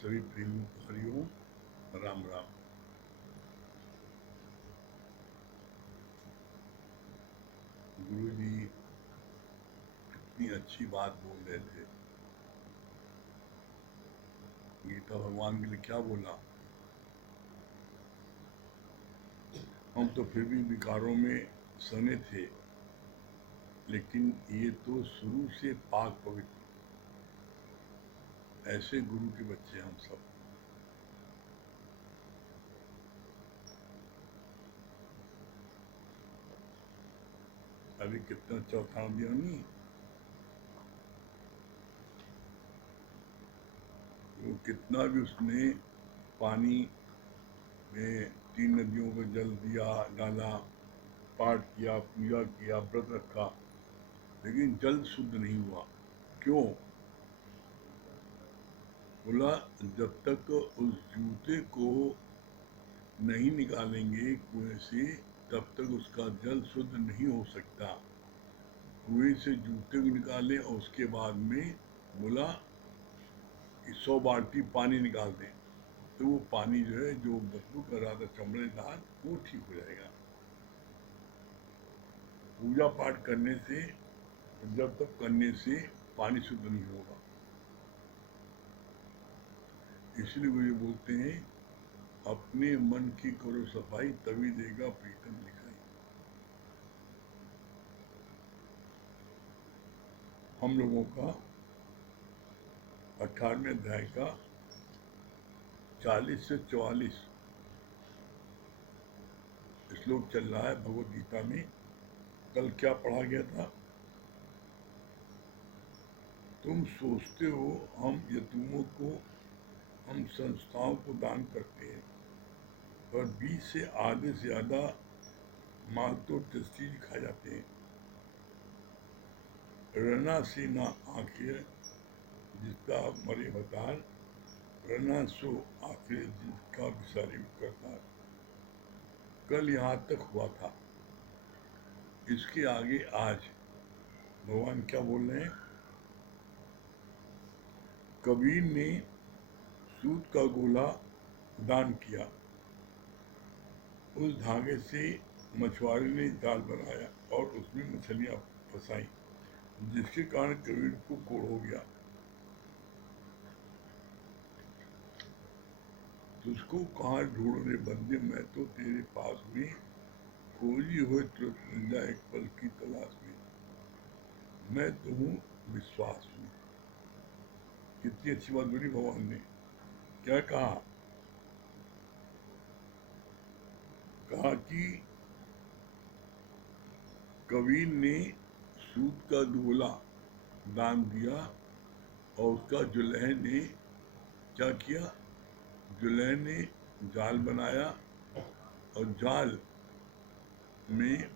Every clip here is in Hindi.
सभी प्रेमियों को हरिओम, राम राम। गुरु जी इतनी अच्छी बात बोल रहे थे। गीता भगवान के लिए क्या बोला? हम तो फिर भी विकारों में सने थे, लेकिन ये तो शुरू से पाक पवित्र, ऐसे गुरु के बच्चे हम सब। अभी कितना चौथा दिया नहीं, वो कितना भी उसने पानी में 3 नदियों को जल दिया, डाला, पाठ किया, पूजा किया, व्रत रखा, लेकिन जल शुद्ध नहीं हुआ। क्यों? बोला जब तक उस जूते को नहीं निकालेंगे कुएं से, तब तक उसका जल शुद्ध नहीं हो सकता। कुएं से जूते को निकालें और उसके बाद में बोला कि 100 बाल्टी पानी निकाल दें, तो वो पानी जो है, जो बदबू कर रहा था चमड़ेदार, वो ठीक हो जाएगा। पूजा पाठ करने से, जब तक करने से पानी शुद्ध नहीं होगा। इसलिए वो ये बोलते हैं, अपने मन की करो सफाई, तभी देगा प्रीतम दिखाई। हम लोगों का 18वें अध्याय का 40 से 44 श्लोक चल रहा है भगवद गीता में। कल क्या पढ़ा गया था? तुम सोचते हो हम यतीमों को, हम संस्थाओं को दान करते हैं, पर 20 से आधे से ज़्यादा माल तो टेस्टीज खा जाते हैं। रना से ना आखिर जिसका मरे बतार, रना सो आखिर जिसका विसारी करतार। कल यहाँ तक हुआ था, इसके आगे आज भगवान क्या बोल रहे हैं? कबीर ने सूत का गोला दान किया, उस धागे से मछुआरे ने जाल बनाया और उसमें मछलियां फंसाई, जिसके कारण कबीर को कोढ़ हो गया। तुझको कहाँ ढूंढ रे बंदे, मैं तो तेरे पास में, खोजी हुए तुरंत मिल जाए एक पल की तलाश में, मैं तो हूँ विश्वास में। कितनी अच्छी बात बोली भगवान ने। क्या कहा? कहा कि कबीर ने सूत का गोला दान दिया और उसका जुल्हन ने क्या किया? जुल्हन ने जाल बनाया और जाल में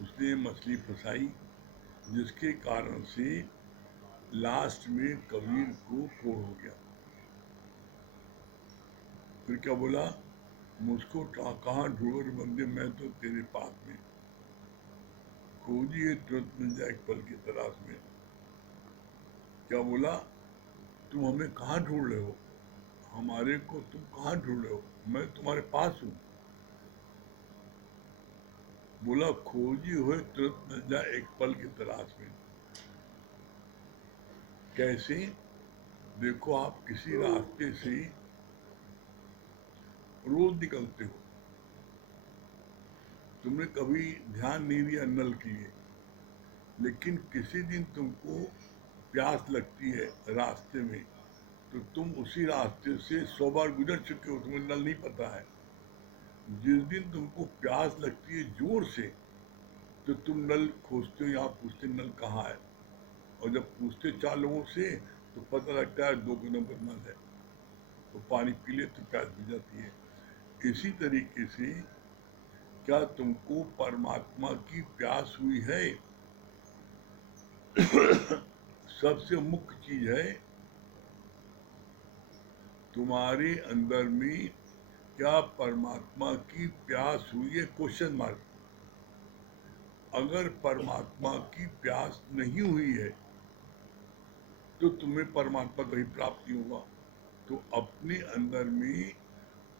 उसने मछली फंसाई, जिसके कारण से लास्ट में कबीर को कोढ़ हो गया। फिर क्या बोला? मुझको कहाँ ढूंढ बंदे, मैं तो तेरे पास में, खोजिए तुरंत मिल जाए एक पल की तलाश में। क्या बोला? तुम हमें कहाँ ढूंढ रहे हो? हमारे को तुम कहाँ ढूंढ रहे हो? मैं तुम्हारे पास हूँ। बोला खोजी हुए तुरंत मिल जाए एक पल की तलाश में। कैसे? देखो, आप किसी रास्ते से रोज निकलते हो, तुमने कभी ध्यान नहीं दिया नल के लिए, लेकिन किसी दिन तुमको प्यास लगती है रास्ते में, तो तुम उसी रास्ते से 100 बार गुजर चुके हो, तुम्हें नल नहीं पता है। जिस दिन तुमको प्यास लगती है जोर से, तो तुम नल खोजते हो, यहाँ पूछते नल कहाँ है, और जब पूछते 4 लोगों से तो पता लगता है 2 नंबर नल है, तो पानी पी ले तो प्यास बुझ जाती है। इसी तरीके से क्या तुमको परमात्मा की प्यास हुई है? सबसे मुख्य चीज है तुम्हारे अंदर में, क्या परमात्मा की प्यास हुई है? Question mark. अगर परमात्मा की प्यास नहीं हुई है, तो तुम्हें परमात्मा कहीं प्राप्त नहीं होगा। तो अपने अंदर में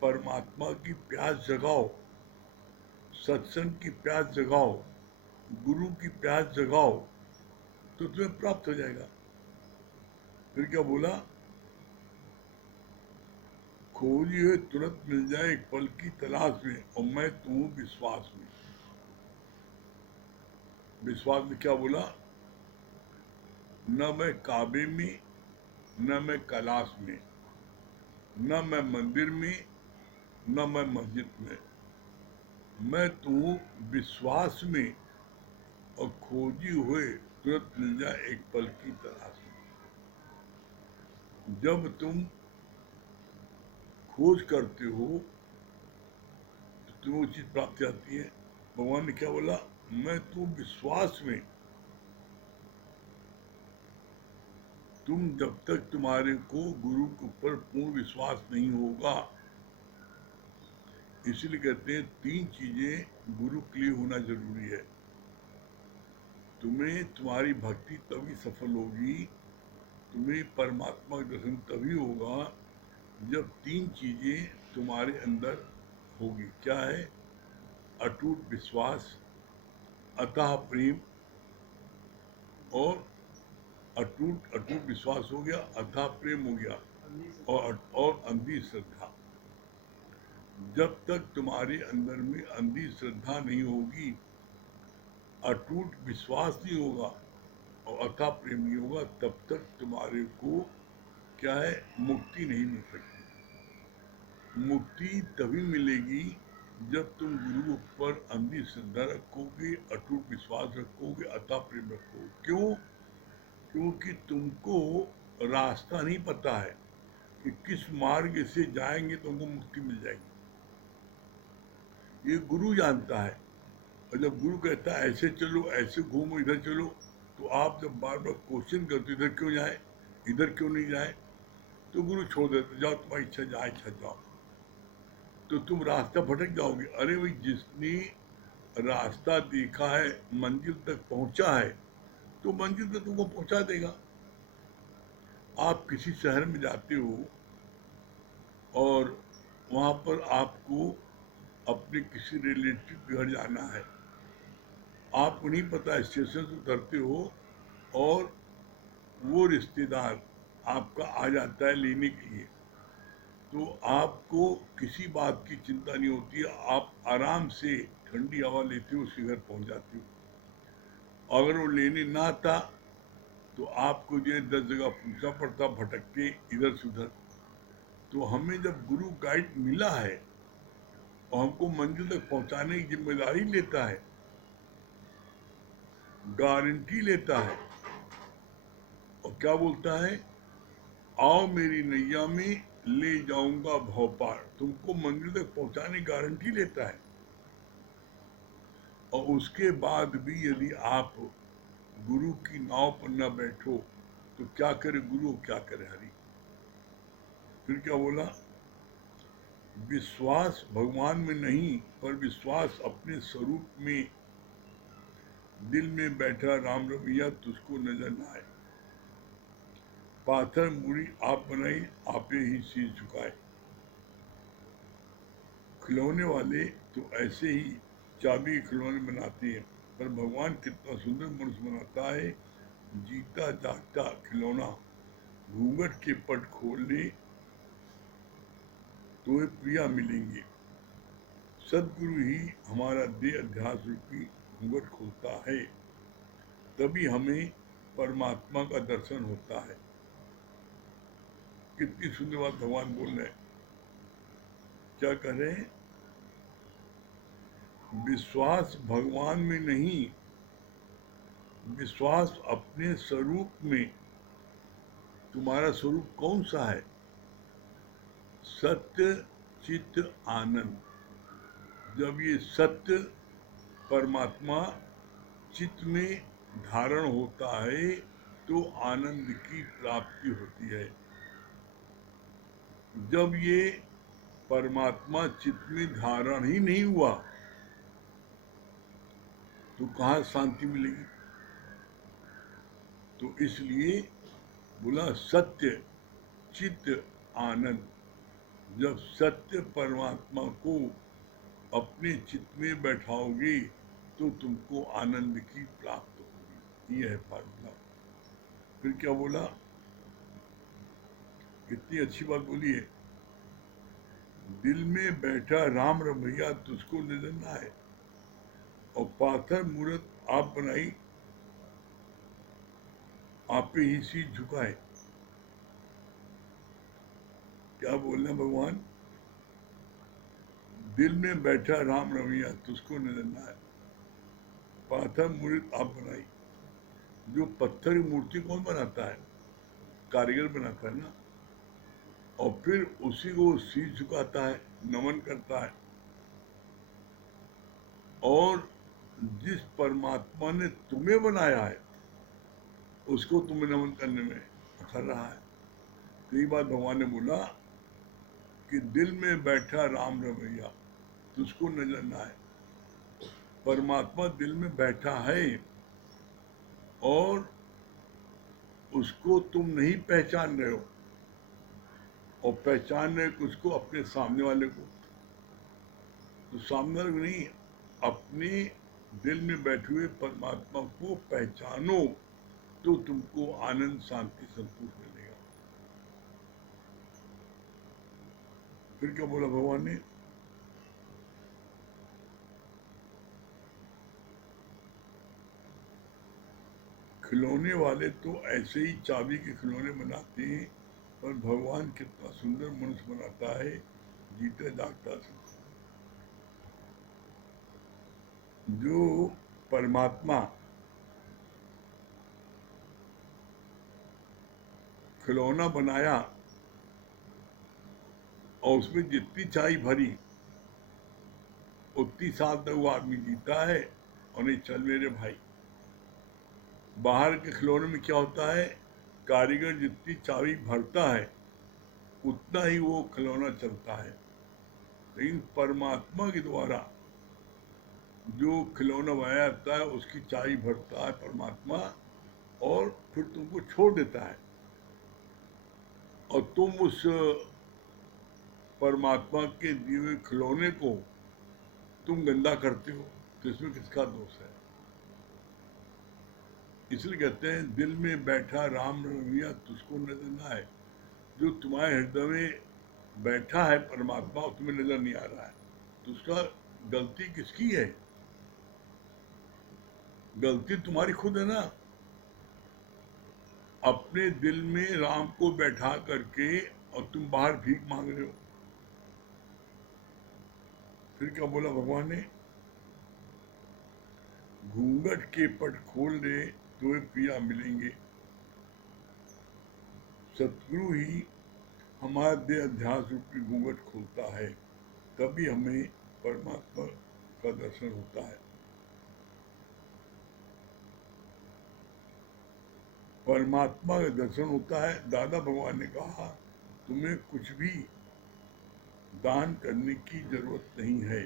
परमात्मा की प्यास जगाओ, सत्संग की प्यास जगाओ, गुरु की प्यास जगाओ, तो तुम्हें प्राप्त हो जाएगा। फिर क्या बोला, खोजी हुए तुरंत मिल जाए एक पल की तलाश में, और मैं तू हूं विश्वास में। विश्वास में क्या बोला, न मैं काबे में, न मैं कैलाश में, न मैं मंदिर में, न मैं मस्जिद में, मैं तू विश्वास में, और खोजी हुए तुरंत मिल जाए एक पल की तलाश में। जब तुम खोज करते हो तो तुम्हें वो चीज प्राप्त आती है। भगवान ने क्या बोला, मैं तू विश्वास में। तुम जब तक तुम्हारे को गुरु के ऊपर पूर्ण विश्वास नहीं होगा, इसलिए कहते हैं तीन चीजें गुरु के लिए होना जरूरी है। तुम्हें तुम्हारी भक्ति तभी सफल होगी, तुम्हें परमात्मा का दर्शन तभी होगा जब तीन चीजें तुम्हारे अंदर होगी। क्या है, अटूट विश्वास, अतः प्रेम, और अटूट अटूट विश्वास हो गया, अतः प्रेम हो गया, और अंधी श्रद्धा। जब तक तुम्हारे अंदर में अंधी श्रद्धा नहीं होगी, अटूट विश्वास नहीं होगा, और अतः प्रेम नहीं होगा, तब तक तुम्हारे को क्या है, मुक्ति नहीं मिल सकती। मुक्ति तभी मिलेगी जब तुम गुरु पर अंधी श्रद्धा रखोगे, अटूट विश्वास रखोगे, अतः प्रेम रखोगे। क्यों? क्योंकि तुमको रास्ता नहीं पता है कि किस मार्ग से जाएंगे तो हमको मुक्ति मिल जाएगी। ये गुरु जानता है। और जब गुरु कहता है ऐसे चलो, ऐसे घूमो, इधर चलो, तो आप जब बार बार क्वेश्चन करते इधर क्यों जाए, इधर क्यों नहीं जाए, तो गुरु छोड़ देते, जाओ तुम्हारी इच्छा, जहाँ इच्छा जाओ। तो तुम रास्ता भटक जाओगे। अरे भाई, जिसने रास्ता देखा है, मंजिल तक पहुंचा है, तो मंजिल तक तुमको पहुंचा देगा। आप किसी शहर में जाते हो और वहां पर आपको अपने किसी रिलेटिव के घर जाना है, आपको नहीं पता, स्टेशन से उतरते हो और वो रिश्तेदार आपका आ जाता है लेने के लिए, तो आपको किसी बात की चिंता नहीं होती है, आप आराम से ठंडी हवा लेते हो उसके घर पहुंच जाते हो। अगर वो लेने ना आता तो आपको जो है 10 जगह पूछना पड़ता, भटक के इधर से उधर। तो हमें जब गुरु गाइड मिला है और हमको मंजिल तक पहुंचाने की जिम्मेदारी लेता है, गारंटी लेता है, और क्या बोलता है, आओ मेरी नैया में ले जाऊंगा भव पार, तुमको मंजिल तक पहुंचाने की गारंटी लेता है। और उसके बाद भी यदि आप गुरु की नाव पर न बैठो तो क्या करे गुरु, क्या करे हरि। फिर क्या बोला, विश्वास भगवान में नहीं, पर विश्वास अपने स्वरूप में, दिल में बैठा राम रवैया तुझको नजर न आए। पाथर मूरी आप बनाई, आपे ही शीश झुकाए। खिलौने वाले तो ऐसे ही चाबी के खिलौने बनाते हैं, पर भगवान कितना सुंदर मनुष्य बनाता है। जीता जागता खिलौना, घूंघट के पट खोलने तो ये प्रिया मिलेंगे। सदगुरु ही हमारा देह अध्यास रूपी घूंघट खोलता है, तभी हमें परमात्मा का दर्शन होता है। कितनी सुंदर बात भगवान बोल रहे हैं। क्या कह रहे हैं, विश्वास भगवान में नहीं, विश्वास अपने स्वरूप में। तुम्हारा स्वरूप कौन सा है, सत्य चित्त आनंद। जब ये सत्य परमात्मा चित्त में धारण होता है तो आनंद की प्राप्ति होती है। जब ये परमात्मा चित्त में धारण ही नहीं हुआ तो कहाँ शांति मिलेगी। तो इसलिए बोला सत्य चित्त आनंद। जब सत्य परमात्मा को अपने चित्त में बैठाओगे तो तुमको आनंद की प्राप्त होगी। ये है फार्मूला। फिर क्या बोला, कितनी अच्छी बात बोली है, दिल में बैठा राम रमैया तुझको नजर ना है, और पाथर मूरत आप बनाई आपे ही शीश झुकाए। क्या बोलना भगवान, दिल में बैठा राम रमैया तुझको नजर ना है, पाथर मूरत आप बनाई। जो पत्थर की मूर्ति कौन बनाता है, कारीगर बनाता है ना, और फिर उसी को शीश झुकाता है, नमन करता है। और जिस परमात्मा ने तुम्हें बनाया है उसको तुम्हें नमन करने में अखर रहा है। तो ये बात भगवान ने बोला कि दिल में बैठा राम रमैया तुझको नजर ना है। परमात्मा दिल में बैठा है और उसको तुम नहीं पहचान रहे हो, और पहचान रहे हो उसको अपने सामने वाले को। तो सामने वाले को नहीं, अपने दिल में बैठे हुए परमात्मा को पहचानो तो तुमको आनंद शांति संतोष मिलेगा। फिर क्या बोला भगवान ने, खिलौने वाले तो ऐसे ही चाबी के खिलौने बनाते हैं, पर भगवान कितना सुंदर मनुष्य बनाता है, जीता जागता से। जो परमात्मा खिलौना बनाया और उसमें जितनी चाय भरी उतनी साल तक वो आदमी जीता है। और नहीं चल मेरे भाई, बाहर के खिलौने में क्या होता है, कारीगर जितनी चाबी भरता है उतना ही वो खिलौना चलता है। लेकिन परमात्मा के द्वारा जो खिलौना बनाया जाता है उसकी चाबी भरता है परमात्मा, और फिर तुमको छोड़ देता है, और तुम उस परमात्मा के दिए हुए खिलौने को तुम गंदा करते हो, तो इसमें किसका दोष है। इसलिए कहते हैं दिल में बैठा राम रमैया तुझको नजर ना है। जो तुम्हारे हृदय में बैठा है परमात्मा और तुम्हें नजर नहीं आ रहा है, तो उसका गलती किसकी है, गलती तुम्हारी खुद है ना। अपने दिल में राम को बैठा करके और तुम बाहर भीख मांग रहे हो। फिर क्या बोला भगवान ने, घूंघट के पट खोल दे तो पिया मिलेंगे। सतगुरु ही हमारा देह अध्यास रूपी घूंघट खोलता है, तभी हमें परमात्मा का दर्शन होता है। परमात्मा का दर्शन होता है। दादा भगवान ने कहा, तुम्हें कुछ भी दान करने की जरूरत नहीं है,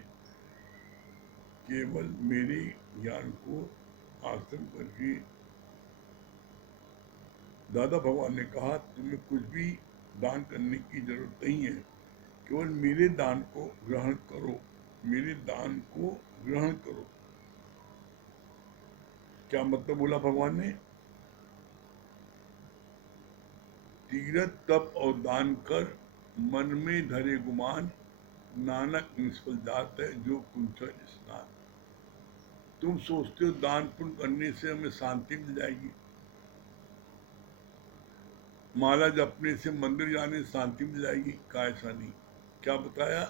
केवल मेरे ज्ञान को आसन करके। दादा भगवान ने कहा, तुम्हें कुछ भी दान करने की जरूरत नहीं है, केवल मेरे दान को ग्रहण करो, मेरे दान को ग्रहण करो। क्या मतलब बोला भगवान ने, तीरथ तप और दान कर मन में धरे गुमान, नानक निष्फल जात है जो कुंचन स्नान। तुम सोचते हो दान पुण्य करने से हमें शांति मिल जाएगी, माला जपने से मंदिर जाने से शांति मिल जाएगी, का ऐसा नहीं। क्या बताया,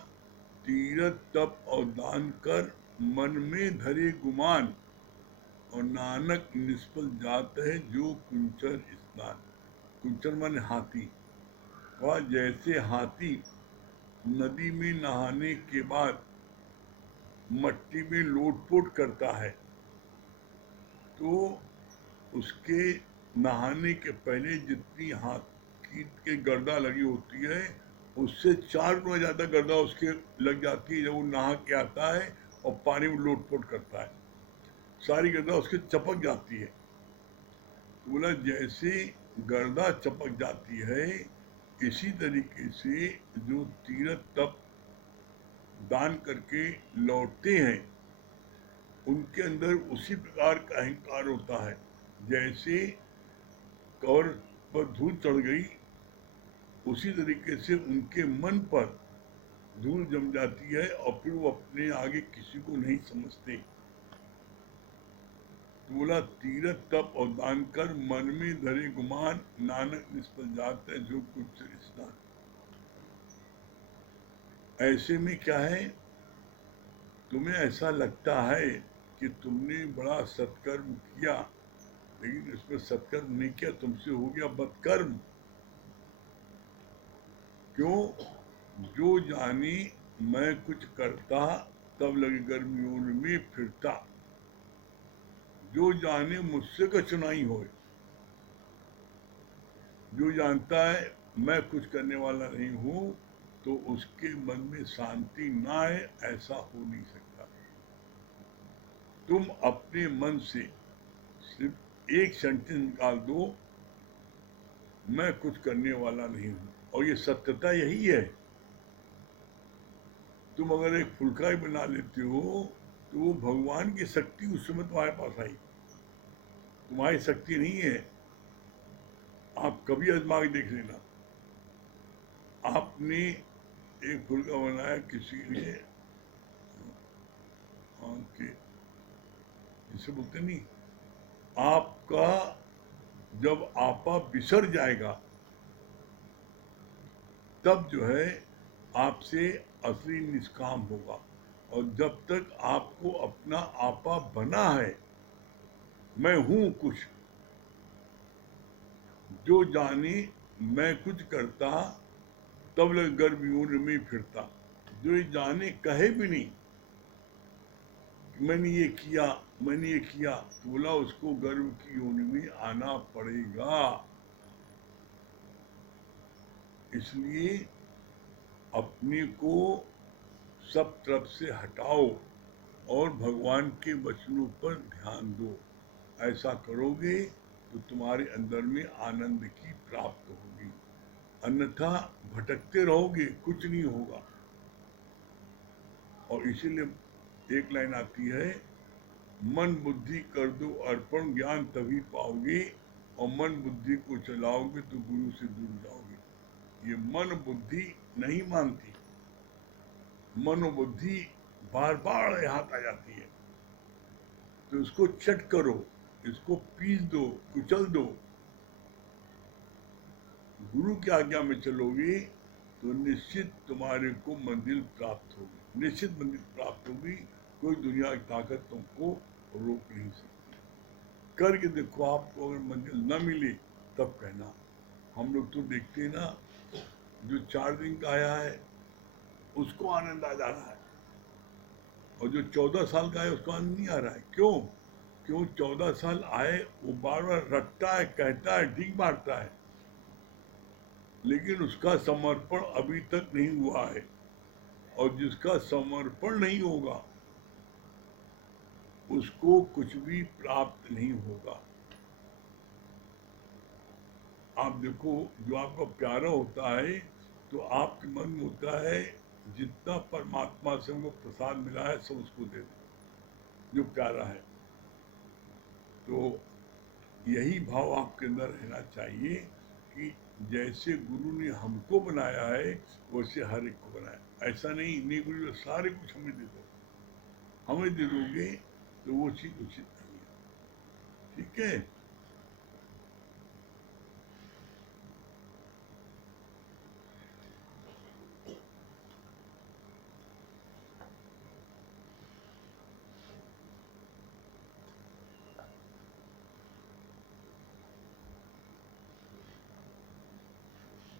तीरथ तप और दान कर मन में धरे गुमान, और नानक निष्फल जात है जो कुंचन स्नान। कुंचन माने हाथी। वह जैसे हाथी नदी में नहाने के बाद मट्टी में लोटपोट करता है, तो उसके नहाने के पहले जितनी हाथी के गर्दा लगी होती है उससे 4 गुना ज्यादा गर्दा उसके लग जाती है जब वो नहा के आता है और पानी में लोटपोट करता है, सारी गर्दा उसके चपक जाती है। तो बोला जैसे गर्दा चपक जाती है, इसी तरीके से जो तीरथ तप दान करके लौटते हैं उनके अंदर उसी प्रकार का अहंकार होता है। जैसे कवर पर धूल चढ़ गई, उसी तरीके से उनके मन पर धूल जम जाती है और फिर वो अपने आगे किसी को नहीं समझते। तो बोला तीरथ तप और दान कर, मन में धरे गुमान, नानक निष्फल जात है जो कुछ स्नान। ऐसे में क्या है, तुम्हें ऐसा लगता है कि तुमने बड़ा सत्कर्म किया, लेकिन इसमें सत्कर्म नहीं किया, तुमसे हो गया बदकर्म। क्यों? जो जानी मैं कुछ करता, तब लगे गर्मियों में फिरता। जो जाने मुझसे कुछ नहीं हो, जो जानता है मैं कुछ करने वाला नहीं हूं, तो उसके मन में शांति ना है, ऐसा हो नहीं सकता। तुम अपने मन से सिर्फ एक सेंटेंस निकाल दो, मैं कुछ करने वाला नहीं हूं, और ये सत्यता यही है। तुम अगर एक फुल्का बना लेते हो तो वो भगवान की शक्ति उस समय तुम्हारे पास आई, तुम्हारी शक्ति नहीं है। आप कभी आजमा के देख लेना, आपने एक फुल्का बनाया किसी के लिए, जिसे बोलते नहीं, आपका जब आपा बिसर जाएगा तब जो है आपसे असली निष्काम होगा। और जब तक आपको अपना आपा बना है, मैं हूं कुछ, जो जाने मैं कुछ करता, तब लग गर्भ में फिरता। जो ये जाने कहे भी नहीं कि मैंने ये किया, मैंने ये किया, तो बोला उसको गर्भ की योनि में आना पड़ेगा। इसलिए अपने को सब तरफ से हटाओ और भगवान के वचनों पर ध्यान दो। ऐसा करोगे तो तुम्हारे अंदर में आनंद की प्राप्त होगी, अन्यथा भटकते रहोगे, कुछ नहीं होगा। और इसीलिए एक लाइन आती है, मन बुद्धि कर दो अर्पण, ज्ञान तभी पाओगे, और मन बुद्धि को चलाओगे तो गुरु से दूर जाओगे। ये मन बुद्धि नहीं मानती, मनोबुद्धि बार बार हाथ आ जाती है, तो इसको चट करो, इसको पीस दो, कुचल दो। गुरु की आज्ञा में चलोगे तो निश्चित तुम्हारे को मंजिल प्राप्त होगी, निश्चित मंजिल प्राप्त होगी। कोई दुनिया की ताकत तुमको रोक नहीं सकती। करके देखो, आपको अगर मंजिल न मिले तब कहना। हम लोग तो देखते हैं ना, जो 4 दिन का आया है उसको आनंद आ जा रहा है, और जो 14 साल का है उसको आनंद नहीं आ रहा है। क्यों? क्यों? 14 साल आए वो बार बार रटता है, कहता है, ठीक मारता है, लेकिन उसका समर्पण अभी तक नहीं हुआ है। और जिसका समर्पण नहीं होगा उसको कुछ भी प्राप्त नहीं होगा। आप देखो, जो आपका प्यारा होता है तो आपके मन में होता है जितना परमात्मा से हमको प्रसाद मिला है सब उसको दे दो, जो प्यारा है। तो यही भाव आपके अंदर रहना चाहिए कि जैसे गुरु ने हमको बनाया है वैसे हर एक को बनाया। ऐसा नहीं गुरु सारे कुछ हमें दे दो, हमें दे दोगे तो वो चीज उचित नहीं है। ठीक है?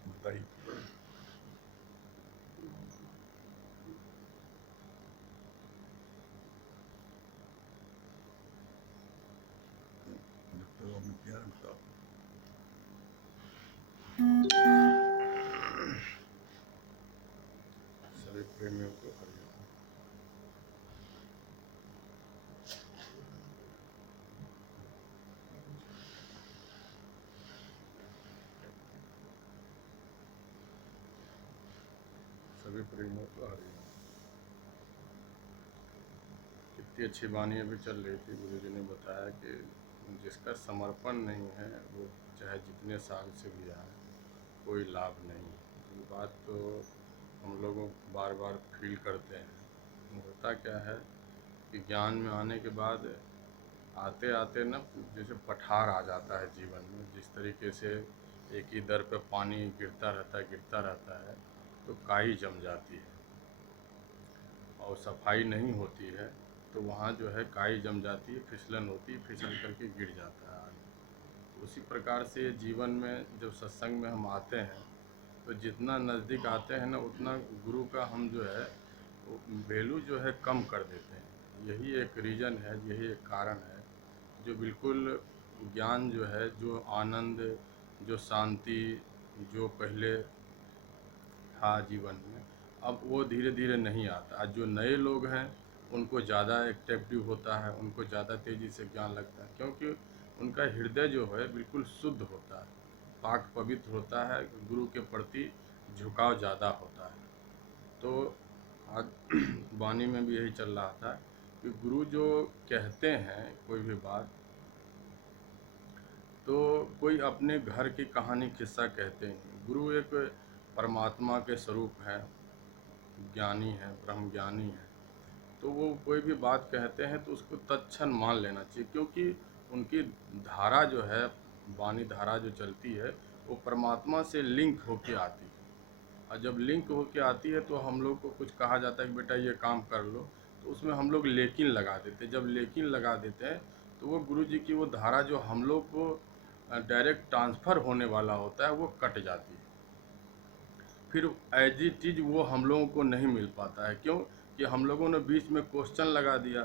बताइए। तो हमें क्या लगता है? सभी प्रेमियों को हरिओम। सभी प्रेमियों को हरि ओम। कितनी अच्छी वाणी अभी चल रही थी। गुरु जी ने बताया कि जिसका समर्पण नहीं है वो चाहे जितने साल से भी आए कोई लाभ नहीं। ये बात तो हम लोगों बार बार फील करते हैं। होता क्या है कि ज्ञान में आने के बाद आते आते ना जैसे पठार आ जाता है जीवन में। जिस तरीके से एक ही दर पे पानी गिरता रहता है तो काई जम जाती है और सफाई नहीं होती है तो वहाँ जो है काई जम जाती है, फिसलन होती है, फिसल करके गिर जाता है आदमी। उसी प्रकार से जीवन में जब सत्संग में हम आते हैं तो जितना नज़दीक आते हैं ना उतना गुरु का हम जो है वैल्यू जो है कम कर देते हैं। यही एक रीज़न है, यही एक कारण है जो बिल्कुल ज्ञान जो है, जो आनंद, जो शांति जो पहले था जीवन में, अब वो धीरे धीरे नहीं आता। आज जो नए लोग हैं उनको ज़्यादा एक्टिव होता है, उनको ज़्यादा तेज़ी से ज्ञान लगता है, क्योंकि उनका हृदय जो है बिल्कुल शुद्ध होता है, पाक पवित्र होता है, गुरु के प्रति झुकाव ज़्यादा होता है। तो आज वाणी में भी यही चल रहा था कि गुरु जो कहते हैं कोई भी बात, तो कोई अपने घर की कहानी किस्सा कहते हैं। गुरु एक परमात्मा के स्वरूप हैं, ज्ञानी है, ब्रह्म ज्ञानी है। तो वो कोई भी बात कहते हैं तो उसको तत्क्षण मान लेना चाहिए, क्योंकि उनकी धारा जो है, वाणी धारा जो चलती है वो परमात्मा से लिंक होके आती है। और जब लिंक होके आती है तो हम लोग को कुछ कहा जाता है कि बेटा ये काम कर लो, तो उसमें हम लोग लेकिन लगा देते हैं। जब लेकिन लगा देते हैं तो वो गुरु जी की वो धारा जो हम लोग को डायरेक्ट ट्रांसफ़र होने वाला होता है वो कट जाती है। फिर एज इट इज वो हम लोगों को नहीं मिल पाता है। क्यों? कि हम लोगों ने बीच में क्वेश्चन लगा दिया,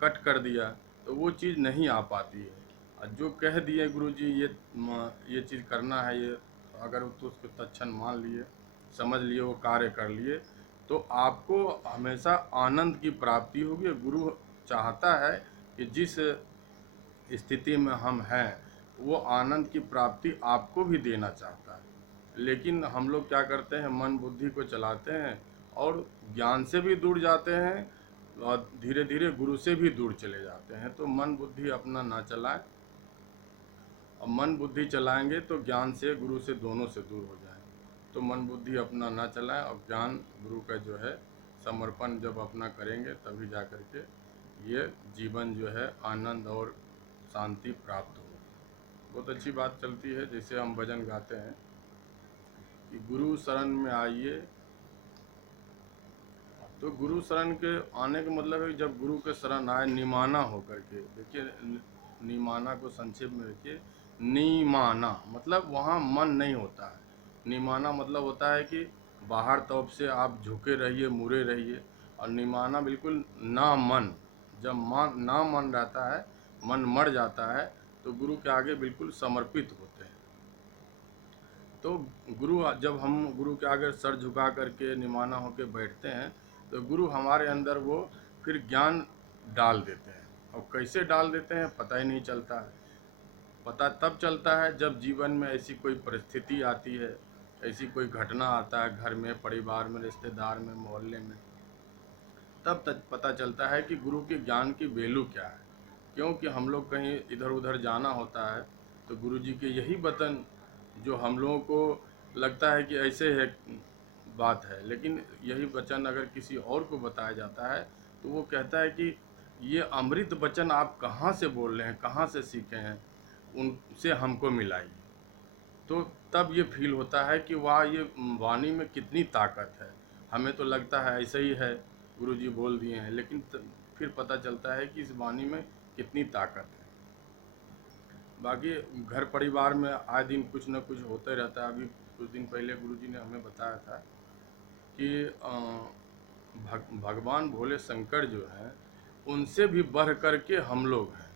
कट कर दिया, तो वो चीज़ नहीं आ पाती है। और जो कह दिए गुरु जी ये चीज़ करना है, ये अगर तो उसको तत्क्षण मान लिए, समझ लिए, वो कार्य कर लिए, तो आपको हमेशा आनंद की प्राप्ति होगी। गुरु चाहता है कि जिस स्थिति में हम हैं वो आनंद की प्राप्ति आपको भी देना चाहता है। लेकिन हम लोग क्या करते हैं, मन बुद्धि को चलाते हैं और ज्ञान से भी दूर जाते हैं और धीरे धीरे गुरु से भी दूर चले जाते हैं। तो मन बुद्धि अपना ना चलाएं, और मन बुद्धि चलाएंगे तो ज्ञान से, गुरु से, दोनों से दूर हो जाएंगे। तो मन बुद्धि अपना ना चलाएं और ज्ञान गुरु का जो है समर्पण जब अपना करेंगे तभी जा कर के ये जीवन जो है आनंद और शांति प्राप्त होगी। बहुत अच्छी बात चलती है, जैसे हम भजन गाते हैं कि गुरु शरण में आइए। तो गुरु शरण के आने का मतलब है कि जब गुरु के शरण आए निमाना होकर के। देखिए, निमाना को संक्षेप में देखिए, निमाना मतलब वहाँ मन नहीं होता है। निमाना मतलब होता है कि बाहर तरफ से आप झुके रहिए, मुड़े रहिए, और निमाना बिल्कुल ना मन। जब ना मन रहता है, मन मर जाता है, तो गुरु के आगे बिल्कुल समर्पित होते हैं। तो गुरु, जब हम गुरु के आगे सर झुका करके निमाना होकर बैठते हैं तो गुरु हमारे अंदर वो फिर ज्ञान डाल देते हैं। और कैसे डाल देते हैं पता ही नहीं चलता है। पता तब चलता है जब जीवन में ऐसी कोई परिस्थिति आती है, ऐसी कोई घटना आता है, घर में, परिवार में, रिश्तेदार में, मोहल्ले में, तब तक पता चलता है कि गुरु के ज्ञान की वैल्यू क्या है। क्योंकि हम लोग कहीं इधर उधर जाना होता है तो गुरु जी के यही वचन जो हम लोगों को लगता है कि ऐसे है बात है, लेकिन यही वचन अगर किसी और को बताया जाता है तो वो कहता है कि ये अमृत वचन आप कहाँ से बोल रहे हैं, कहाँ से सीखे हैं, उनसे हमको मिलाइए। तो तब ये फील होता है कि वाह, ये वाणी में कितनी ताकत है। हमें तो लगता है ऐसे ही है, गुरुजी बोल दिए हैं, लेकिन फिर पता चलता है कि इस वाणी में कितनी ताकत है। बाकी घर परिवार में आए दिन कुछ न कुछ होते रहता है। अभी कुछ दिन पहले गुरुजी ने हमें बताया था कि भगवान भोले शंकर जो हैं उनसे भी बढ़ कर के हम लोग हैं।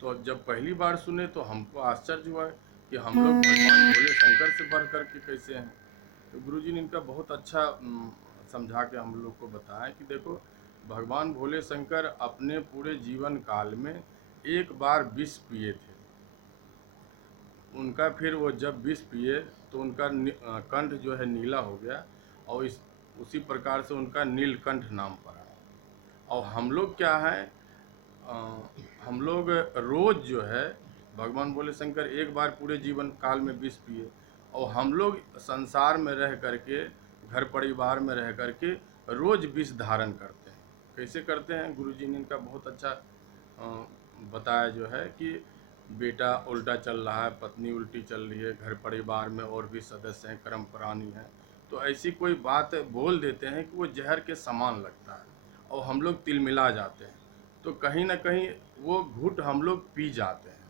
तो जब पहली बार सुने तो हमको आश्चर्य हुआ कि हम लोग भगवान भोले शंकर से बढ़ कर के कैसे हैं। तो गुरुजी ने इनका बहुत अच्छा समझा के हम लोग को बताया कि देखो, भगवान भोले शंकर अपने पूरे जीवन काल में एक बार विष पिए थे। उनका फिर वो जब विष पिए तो उनका कंठ जो है नीला हो गया और उसी प्रकार से उनका नीलकंठ नाम पड़ा। और हम लोग क्या है, अ, हम लोग रोज जो है, भगवान बोले शंकर एक बार पूरे जीवन काल में विष पिए, और हम लोग संसार में रह करके, घर परिवार में रह करके रोज विष धारण करते हैं। कैसे करते हैं, गुरुजी ने इनका बहुत अच्छा बताया जो है कि बेटा उल्टा चल रहा है, पत्नी उल्टी चल रही है, घर परिवार में और भी सदस्य हैं, कर्म प्राणी हैं, तो ऐसी कोई बात बोल देते हैं कि वो जहर के समान लगता है और हम लोग तिलमिला जाते हैं, तो कहीं ना कहीं वो घुट हम लोग पी जाते हैं।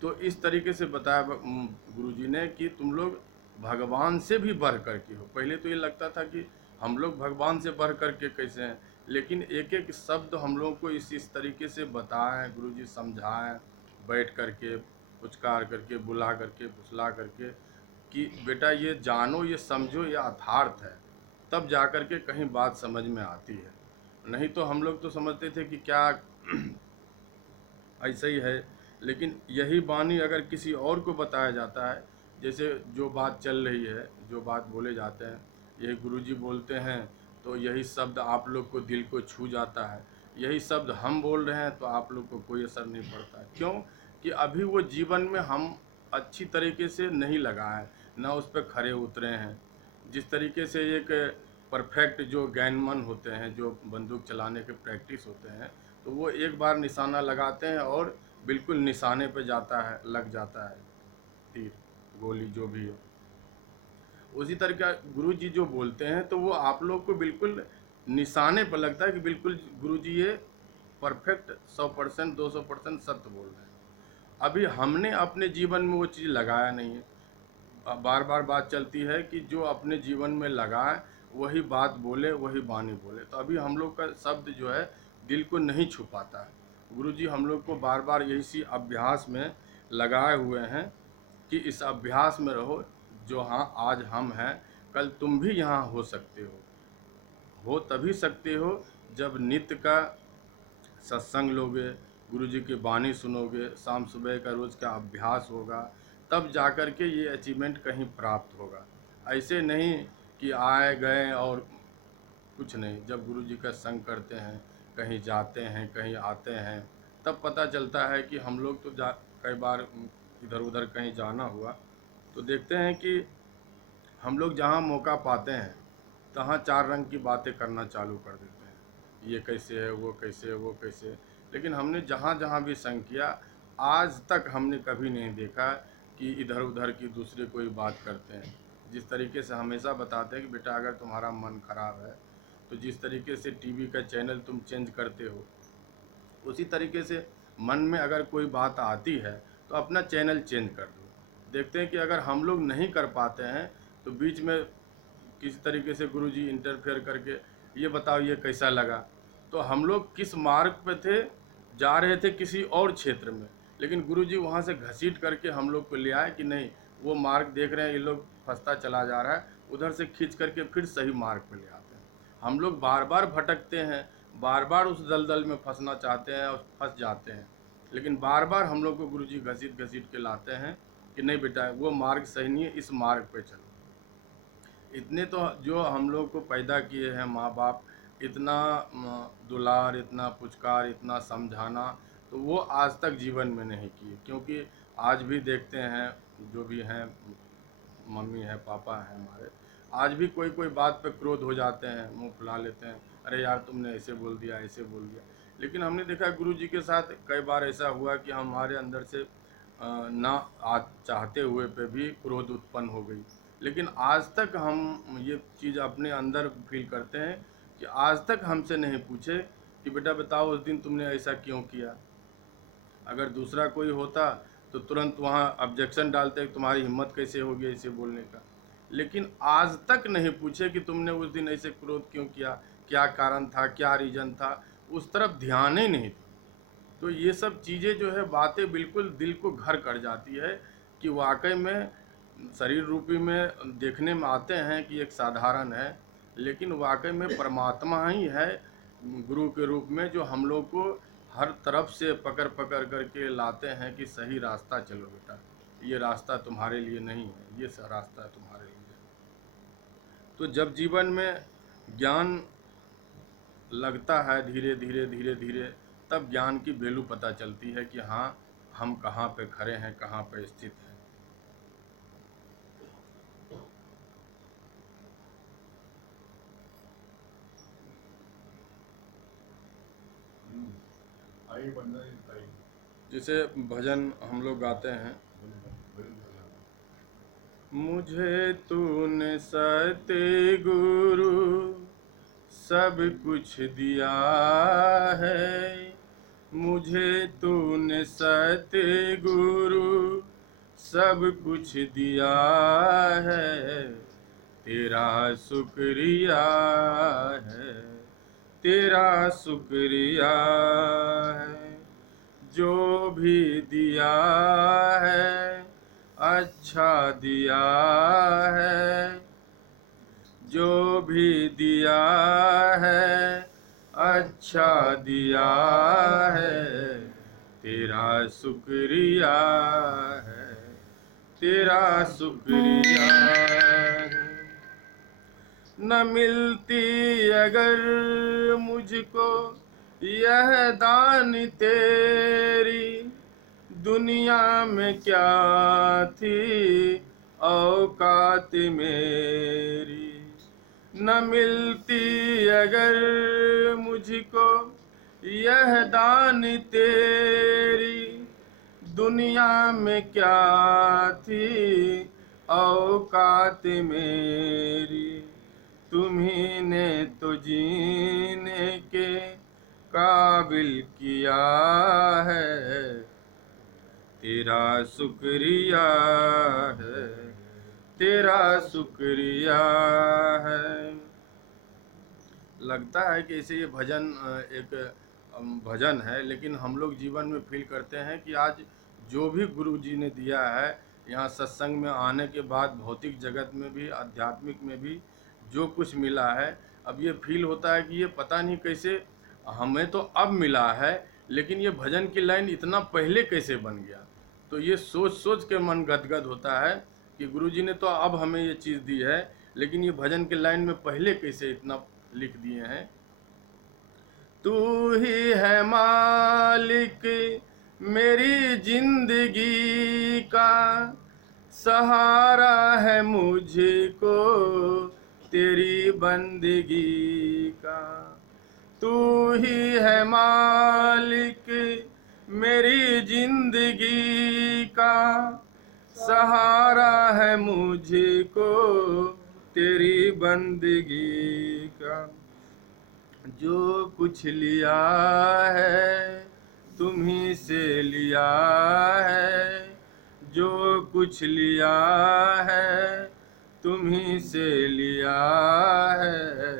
तो इस तरीके से बताया गुरुजी ने कि तुम लोग भगवान से भी बढ़ कर के हो। पहले तो ये लगता था कि हम लोग भगवान से बढ़ कर के कैसे हैं, लेकिन एक एक शब्द हम लोगों को इस तरीके से बताएं, गुरुजी समझाएं, बैठ करके पुचकार करके बुला करके फुसला करके कि बेटा ये जानो, ये समझो, ये यथार्थ है, तब जा कर के कहीं बात समझ में आती है। नहीं तो हम लोग तो समझते थे कि क्या ऐसा ही है। लेकिन यही वाणी अगर किसी और को बताया जाता है, जैसे जो बात चल रही है, जो बात बोले जाते हैं, यही गुरुजी बोलते हैं, तो यही शब्द आप लोग को दिल को छू जाता है, यही शब्द हम बोल रहे हैं तो आप लोग को कोई असर नहीं पड़ता है। क्यों कि अभी वो जीवन में हम अच्छी तरीके से नहीं लगाए, ना उस पर खरे उतरे हैं। जिस तरीके से एक परफेक्ट जो गैनमैन होते हैं, जो बंदूक चलाने के प्रैक्टिस होते हैं, तो वो एक बार निशाना लगाते हैं और बिल्कुल निशाने पे जाता है, लग जाता है तीर गोली जो भी हो। उसी तरह का गुरु जी जो बोलते हैं तो वो आप लोग को बिल्कुल निशाने पर लगता है कि बिल्कुल गुरु जी ये परफेक्ट 100% 200% सत्य बोल रहे हैं। अभी हमने अपने जीवन में वो चीज़ लगाया नहीं है। बार बार बात चलती है कि जो अपने जीवन में लगाए वही बात बोले, वही वाणी बोले। तो अभी हम लोग का शब्द जो है दिल को नहीं छू पाता है। गुरुजी हम लोग को बार बार यही सी अभ्यास में लगाए हुए हैं कि इस अभ्यास में रहो। जो हाँ आज हम हैं, कल तुम भी यहाँ हो सकते हो तभी सकते हो जब नित्य का सत्संग लोगे, गुरुजी की वाणी सुनोगे, शाम सुबह का रोज़ का अभ्यास होगा, तब जाकर के ये अचीवमेंट कहीं प्राप्त होगा। ऐसे नहीं कि आए गए और कुछ नहीं। जब गुरुजी का संग करते हैं, कहीं जाते हैं, कहीं आते हैं, तब पता चलता है कि हम लोग तो कई बार इधर उधर कहीं जाना हुआ तो देखते हैं कि हम लोग जहाँ मौका पाते हैं तहाँ चार रंग की बातें करना चालू कर देते हैं, ये कैसे है, वो कैसे है, वो कैसे है। लेकिन हमने जहाँ जहाँ भी संग किया, आज तक हमने कभी नहीं देखा कि इधर उधर की दूसरे कोई बात करते हैं। जिस तरीके से हमेशा बताते हैं कि बेटा अगर तुम्हारा मन खराब है तो जिस तरीके से टीवी का चैनल तुम चेंज करते हो, उसी तरीके से मन में अगर कोई बात आती है तो अपना चैनल चेंज कर दो। देखते हैं कि अगर हम लोग नहीं कर पाते हैं तो बीच में किसी तरीके से गुरुजी इंटरफेयर करके ये बताओ ये कैसा लगा। तो हम लोग किस मार्ग पे थे, जा रहे थे किसी और क्षेत्र में, लेकिन गुरुजी वहाँ से घसीट करके हम लोग को ले आए कि नहीं, वो मार्ग देख रहे हैं ये लोग फंसता चला जा रहा है, उधर से खींच करके फिर सही मार्ग पे ले आते हैं। हम लोग बार बार भटकते हैं, बार बार उस दलदल में फंसना चाहते हैं और फंस जाते हैं, लेकिन बार बार हम लोग को गुरुजी घसीट घसीट के लाते हैं कि नहीं बेटा वो मार्ग सही नहीं है, इस मार्ग पे चलो। इतने तो जो हम लोग को पैदा किए हैं माँ बाप, इतना दुलार, इतना पुचकार, इतना समझाना, तो वो आज तक जीवन में नहीं किए। क्योंकि आज भी देखते हैं जो भी हैं, मम्मी है, पापा हैं हमारे, आज भी कोई कोई बात पे क्रोध हो जाते हैं, मुंह फुला लेते हैं, अरे यार तुमने ऐसे बोल दिया, ऐसे बोल दिया। लेकिन हमने देखा गुरुजी के साथ कई बार ऐसा हुआ कि हमारे अंदर से ना आज चाहते हुए पे भी क्रोध उत्पन्न हो गई। लेकिन आज तक हम ये चीज़ अपने अंदर फील करते हैं कि आज तक हमसे नहीं पूछे कि बेटा बताओ उस दिन तुमने ऐसा क्यों किया। अगर दूसरा कोई होता तो तुरंत वहाँ ऑब्जेक्शन डालते कि तुम्हारी हिम्मत कैसे होगी ऐसे बोलने का। लेकिन आज तक नहीं पूछे कि तुमने उस दिन ऐसे क्रोध क्यों किया, क्या कारण था, क्या रीज़न था, उस तरफ ध्यान ही नहीं था। तो ये सब चीज़ें जो है बातें बिल्कुल दिल को घर कर जाती है कि वाकई में शरीर रूपी में देखने में आते हैं कि एक साधारण है, लेकिन वाकई में परमात्मा ही है गुरु के रूप में, जो हम लोग को हर तरफ से पकड़ पकड़ करके लाते हैं कि सही रास्ता चलो बेटा, ये रास्ता तुम्हारे लिए नहीं है, ये रास्ता तुम्हारे लिए है। तो जब जीवन में ज्ञान लगता है धीरे धीरे धीरे धीरे, तब ज्ञान की वैल्यू पता चलती है कि हाँ, हम कहाँ पे खड़े हैं, कहाँ पे स्थित हैं। आइए बंदा आइए। जैसे भजन हम लोग गाते हैं, मुझे तूने सतगुरु सब कुछ दिया है, मुझे तूने सतगुरु सब कुछ दिया है, तेरा शुक्रिया है, तेरा शुक्रिया है। जो भी दिया है अच्छा दिया है, जो भी दिया है अच्छा दिया है, तेरा शुक्रिया है, तेरा शुक्रिया है। न मिलती अगर मुझको यह दान तेरी, दुनिया में क्या थी औकात मेरी। न मिलती अगर मुझको यह दान तेरी, दुनिया में क्या थी औकात मेरी। तुम्ही ने तो जीने के काबिल किया है, तेरा शुक्रिया है, तेरा शुक्रिया है। लगता है कि इसे ये भजन एक भजन है, लेकिन हम लोग जीवन में फील करते हैं कि आज जो भी गुरु जी ने दिया है, यहाँ सत्संग में आने के बाद भौतिक जगत में भी आध्यात्मिक में भी जो कुछ मिला है, अब ये फील होता है कि ये पता नहीं कैसे हमें तो अब मिला है, लेकिन ये भजन की लाइन इतना पहले कैसे बन गया। तो ये सोच सोच के मन गदगद होता है कि गुरु जी ने तो अब हमें ये चीज़ दी है, लेकिन ये भजन के लाइन में पहले कैसे इतना लिख दिए हैं। तू ही है मालिक मेरी जिंदगी का, सहारा है मुझको तेरी बंदगी का। तू ही है मालिक मेरी जिंदगी का, सहारा है मुझको तेरी बंदगी का। जो कुछ लिया है तुम्ही से लिया है, जो कुछ लिया है तुम्ही से लिया है,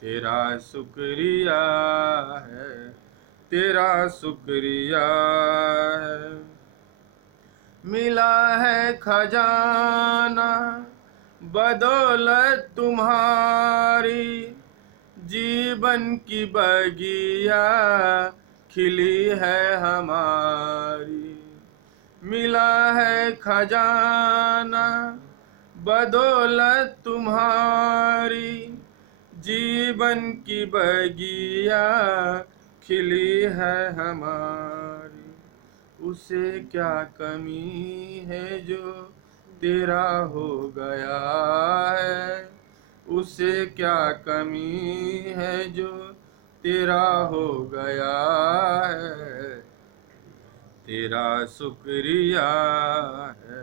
तेरा शुक्रिया है, तेरा शुक्रिया है। मिला है खजाना बदौलत तुम्हारी, जीवन की बगिया खिली है हमारी। मिला है खजाना बदौलत तुम्हारी, जीवन की बगिया खिली है हमारी। उसे क्या कमी है जो तेरा हो गया है, उसे क्या कमी है जो तेरा हो गया है, तेरा शुक्रिया है,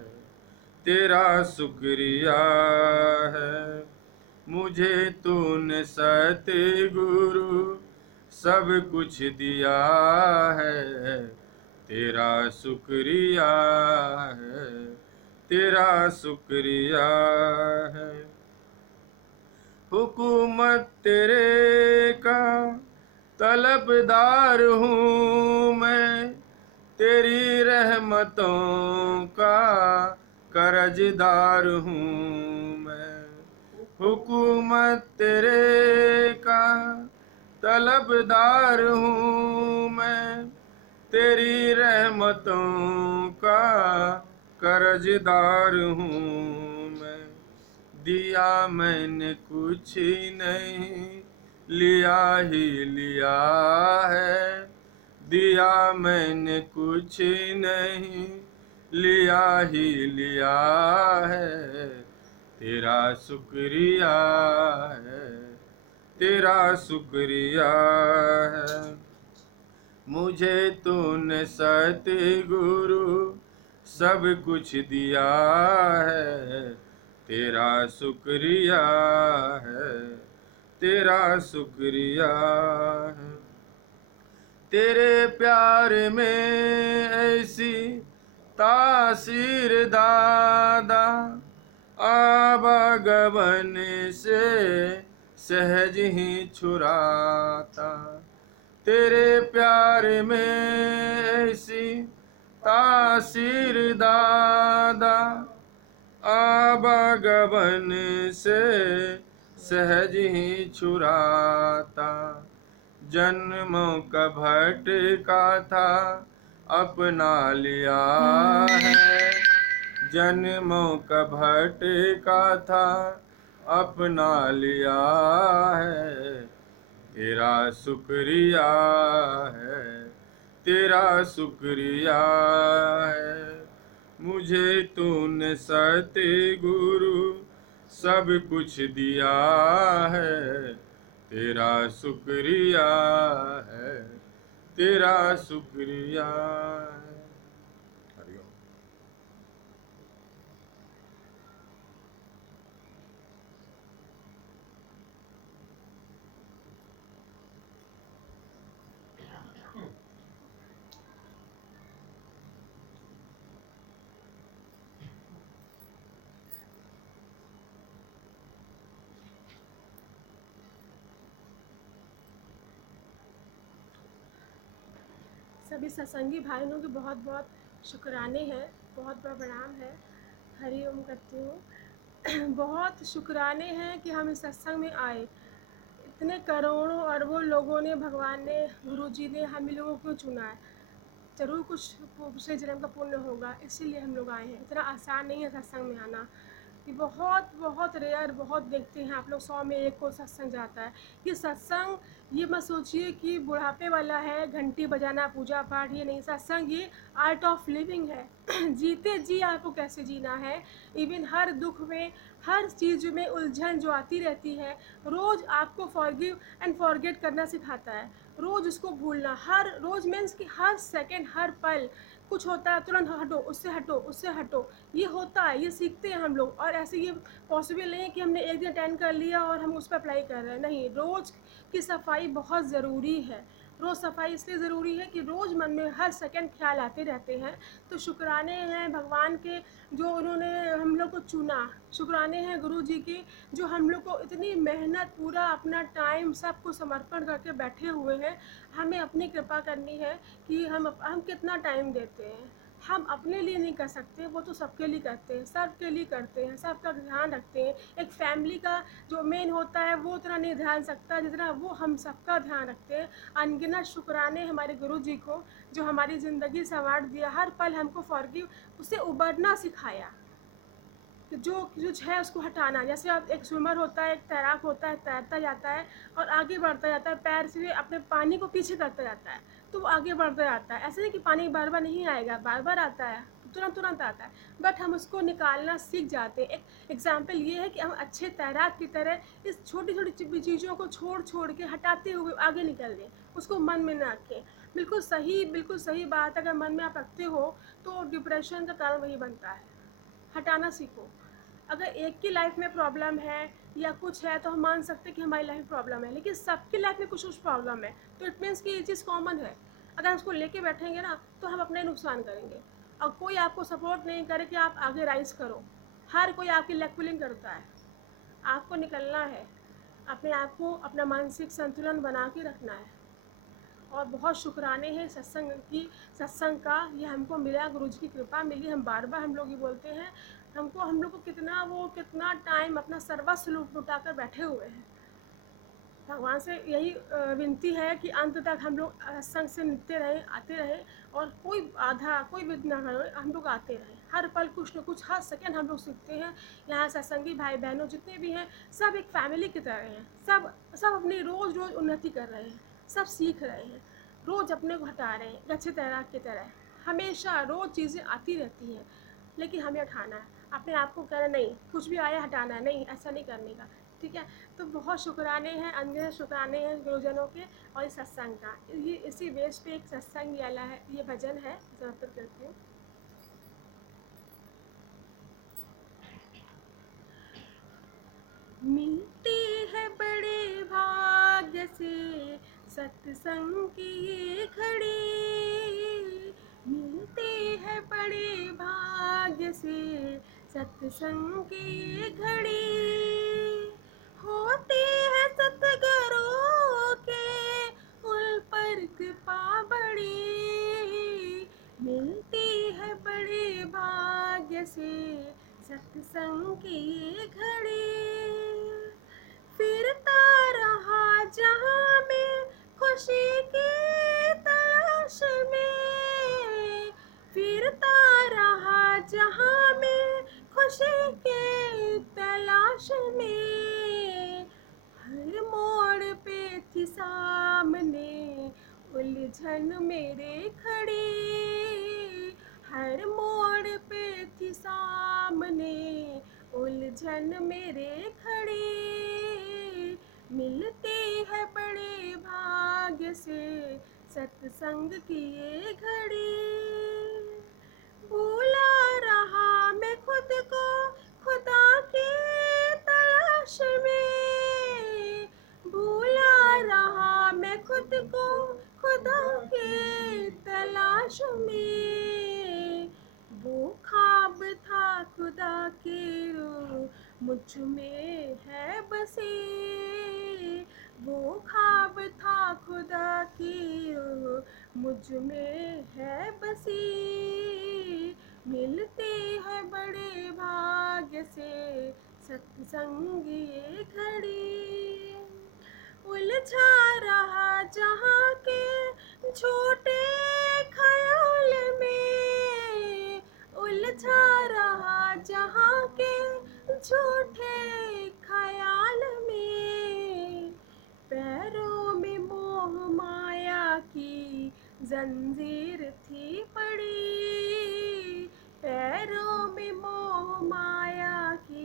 तेरा शुक्रिया है। मुझे तूने सतगुरु सब कुछ दिया है, तेरा शुक्रिया है, तेरा शुक्रिया है। हुकूमत तेरे का तलबदार हूँ मैं, तेरी रहमतों का कर्जदार हूँ मैं। हुकूमत तेरे का तलबदार हूँ मैं, तेरी रहमतों का कर्जदार हूँ मैं। दिया मैंने कुछ नहीं, लिया ही लिया है। दिया मैंने कुछ नहीं, लिया ही लिया है। तेरा शुक्रिया है, तेरा शुक्रिया है। मुझे तूने सतगुरु सब कुछ दिया है। तेरा शुक्रिया है, तेरा शुक्रिया है। तेरे प्यार में ऐसी तासीर दादा, आवागमन से सहज ही छुराता। तेरे प्यार में ऐसी तासीर दादा, आवागमन से सहज ही छुराता। जन्मों का भटका था, अपना लिया है। जन्मों का भटका था, अपना लिया है। तेरा शुक्रिया है, तेरा शुक्रिया है। मुझे तूने सतगुरु सब कुछ दिया है। तेरा शुक्रिया है, तेरा शुक्रिया है। हरिओम। सभी सत्संगी भाइयों के बहुत बहुत शुक्राने हैं, बहुत बहुत प्रणाम है। हरि ओम करती हूँ। बहुत शुक्राने हैं कि हम इस सत्संग में आए। इतने करोड़ों अरबों लोगों ने, भगवान ने, गुरु जी ने हम ही लोगों को चुना है। ज़रूर कुछ पिछले जन्म का पुण्य होगा, इसीलिए हम लोग आए हैं। इतना आसान नहीं है सत्संग में आना। ये बहुत बहुत रेयर, बहुत देखते हैं आप लोग 100 में 1 को सत्संग जाता है। ये सत्संग, ये मत सोचिए कि बुढ़ापे वाला है, घंटी बजाना, पूजा पाठ, ये नहीं। सत्संग ये आर्ट ऑफ लिविंग है। जीते जी आपको कैसे जीना है। इवन हर दुख में, हर चीज़ में उलझन जो आती रहती है, रोज़ आपको फॉरगिव एंड फॉरगेट करना सिखाता है। रोज़ उसको भूलना, हर रोज़ मीन्स कि हर सेकंड, हर पल कुछ होता है तुरंत हटो, उससे हटो, उससे हटो। ये होता है, ये सीखते हैं हम लोग। और ऐसे ये पॉसिबल नहीं है कि हमने एक दिन अटेंड कर लिया और हम उस पर अप्लाई कर रहे हैं। नहीं, रोज़ की सफाई बहुत ज़रूरी है। रोज़ सफाई इसलिए ज़रूरी है कि रोज़ मन में हर सेकंड ख्याल आते रहते हैं। तो शुक्राने हैं भगवान के, जो उन्होंने हम लोग को चुना। शुक्राने हैं गुरु जी के, जो हम लोग को इतनी मेहनत, पूरा अपना टाइम सब कुछ समर्पण करके बैठे हुए हैं। हमें अपनी कृपा करनी है कि हम कितना टाइम देते हैं। हम अपने लिए नहीं कर सकते, वो तो सबके लिए करते हैं, सबके लिए करते हैं, सबका ध्यान रखते हैं। एक फैमिली का जो मेन होता है वो उतना नहीं ध्यान सकता जितना वो हम सबका ध्यान रखते हैं। अनगिनत शुक्राने हमारे गुरु जी को, जो हमारी ज़िंदगी संवार दिया, हर पल हमको फॉरगिव, उससे उबरना सिखाया कि जो कुछ है उसको हटाना। जैसे आप, एक स्विमर होता है, एक तैराक होता है, तैरता जाता है और आगे बढ़ता जाता है, पैर से अपने पानी को पीछे करता जाता है, तो वो आगे बढ़ता जाता है। ऐसे नहीं कि पानी बार बार नहीं आएगा, बार बार आता है, तुरंत तुरंत आता है, बट हम उसको निकालना सीख जाते हैं। एक एग्जाम्पल ये है कि हम अच्छे तैराक की तरह इस छोटी छोटी चीज़ों को छोड़ छोड़ के, हटाते हुए आगे निकल दें, उसको मन में ना रखें। बिल्कुल सही बात। अगर मन में आप रखते हो तो डिप्रेशन का कारण वही बनता है। हटाना सीखो। अगर एक की लाइफ में प्रॉब्लम है या कुछ है तो हम मान सकते हैं कि हमारी लाइफ में प्रॉब्लम है, लेकिन सबकी लाइफ में कुछ कुछ प्रॉब्लम है, तो इट मीन्स कि ये चीज़ कॉमन है। अगर उसको लेके बैठेंगे ना तो हम अपने नुकसान करेंगे। और कोई आपको सपोर्ट नहीं करे कि आप आगे राइज करो। हर कोई आपकी लेग पुलिंग करता है। आपको निकलना है, अपने आप को, अपना मानसिक संतुलन बना के रखना है। और बहुत शुक्राने हैं सत्संग की, सत्संग का। ये हमको मिला, गुरु जी की कृपा मिली। हम बार बार हम लोग ये बोलते हैं, हम लोग को कितना टाइम अपना सर्वस्व लुटा कर बैठे हुए हैं। भगवान से यही विनती है कि अंत तक हम लोग सत्संग से नित्य रहें, आते रहें, और कोई बाधा, कोई विघ्न न हो, हम लोग आते रहें। हर पल कुछ न कुछ, हर सेकंड हम लोग सीखते हैं। यहाँ सत्संगी भाई बहनों जितने भी हैं, सब एक फैमिली की तरह हैं। सब सब अपनी रोज़ रोज़ उन्नति कर रहे हैं, सब सीख रहे हैं, रोज़ अपने को हटा रहे हैं अच्छे तरह की तरह। हमेशा रोज़ चीज़ें आती रहती हैं, लेकिन हमें उठाना है, अपने आप को कहना नहीं, कुछ भी आया हटाना है, नहीं ऐसा नहीं करने का, ठीक है। तो बहुत शुक्राने हैं, अनगिनत शुक्राने हैं गुरुजनों के और इस सत्संग का। ये इसी बेस पे एक सत्संग वाला है, ये भजन है, समर्पित करती हूँ। मिलती है बड़े भाग्य से सत्संग की ये घड़ी, मिलती है बड़े भाग्य से सत्संग की ये घड़ी। होती है सतगुरु के उन पर कृपा बड़ी, मिलती है बड़े भाग्य से सत्संग की ये घड़ी। फिरता रहा जहाँ में खुशी की तलाश में, फिरता रहा जहाँ में खुशी के तलाश में। हर मोड़ पे थी सामने उलझन मेरे खड़ी, हर मोड़ पे थी सामने उलझन मेरे खड़ी। मिलती है बड़े भाग्य से सत्संग की ये घड़ी। भूला रहा मैं खुद को खुदा की तलाश में, भूला रहा मैं खुद को खुदा की तलाश में। वो ख्वाब था खुदा की रूह मुझ में है बसी, वो ख्वाब था खुदा की रूह मुझ में है बसी। मिलती है बड़े भाग्य से सत्संग ये घड़ी। उलझा रहा जहाँ के छोटे ख्याल में, उलझा रहा जहाँ के झूठे ख्याल में। पैरों में मोह माया की जंजीर थी पड़ी, पैरों में मोह माया की